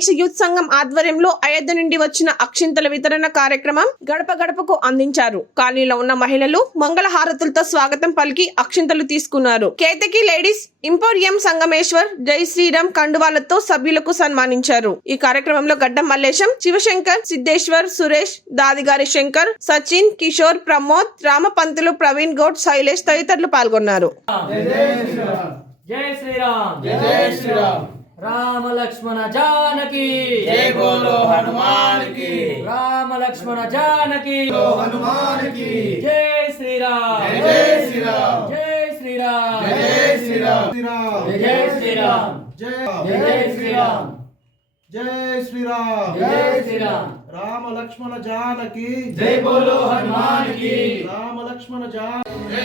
దేశ యూత్ సంఘం ఆధ్వర్యంలో అయోధ్య నుండి వచ్చిన అక్షింతల వితరణ కార్యక్రమం గడప గడపకు అందించారు. కాలనీలో ఉన్న మహిళలు మంగళ హారతులతో స్వాగతం పలికి అక్షింతలు తీసుకున్నారు. కేతకి లేడీస్ ఇంపోరియం సంగమేశ్వర్ జై శ్రీరామ్ కండువాలతో సభ్యులకు సన్మానించారు. ఈ కార్యక్రమంలో గడ్డం మల్లేశం శివశంకర్ సిద్ధేశ్వర్ సురేష్ దాదిగారి శంకర్ సచిన్ కిషోర్ ప్రమోద్ రామపంతులు ప్రవీణ్ గౌడ్ శైలేష్ తదితరులు పాల్గొన్నారు. జై శ్రీరామ్. జై శ్రీరామ్. రామ లక్ష్మణ జానకి జై బోలో హనుమాన్కి రామ లక్ష్మణ జానకి బోలో హనుమాన్కి జై శ్రీరామ్ జై శ్రీరామ్ జై శ్రీరామ్ జై శ్రీరామ్ జై శ్రీరామ్ జై శ్రీరామ్ జై శ్రీరామ్ జై శ్రీరామ్ రామ లక్ష్మణ జానకి జై బోలో హనుమాన్కి రామ లక్ష్మణ జాన జై